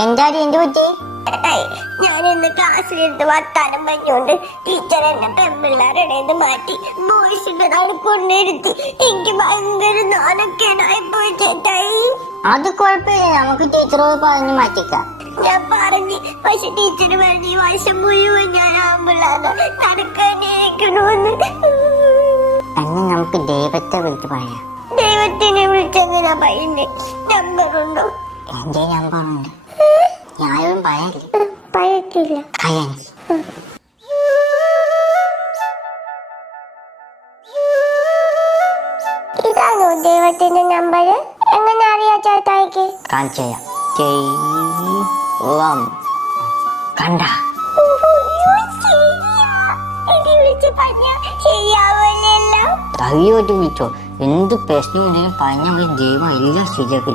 എന്താടി എന്ത് പറ്റി? ഞാൻ ഇന്ന് ക്ലാസ്സിലിരുന്ന് വർത്താനം പറഞ്ഞോണ്ട് ടീച്ചർ എന്നെ പെൺപിള്ളേരുടെ മാറ്റി ബോയ്സിൻ്റെതാണ് കൊണ്ടിരുത്തി. എനിക്ക് ഭയങ്കര നാണക്കേടായി പോയി ചേട്ടായി. അത് കുഴപ്പമില്ല, നമുക്ക് ടീച്ചറോട് പറഞ്ഞ് മാറ്റിക്കാം. ഞാൻ പറഞ്ഞു, പക്ഷെ ടീച്ചർ പറഞ്ഞു ഈ വർഷം മുഴുവൻ ഞാൻ ആമ്പിള്ളേരെ നടക്കാനിരിക്കണമെന്ന്. എന്നാ നമുക്ക് ദൈവത്തെ വിളിച്ച് പറയാം. ദൈവത്തിനെ വിളിച്ചെങ്ങനാ പറയുന്നേ? നമ്പറുണ്ടോ? എന്റെ നമ്പറുണ്ട്. ഞാനും പറയല്ലേ? പറയത്തില്ല. ഇതാണോ ദൈവത്തിന്റെ നമ്പർ? എങ്ങനെ അറിയാ ചേട്ടായിക്ക്? കാണിച്ചു തരാം. കണ്ട ധൈര്യമായിട്ട് വിളിച്ചോ. എന്ത് പ്രശ്നം ഉണ്ടെങ്കിലും പറഞ്ഞാൽ ദൈവം എല്ലാം ശരിയാക്കി.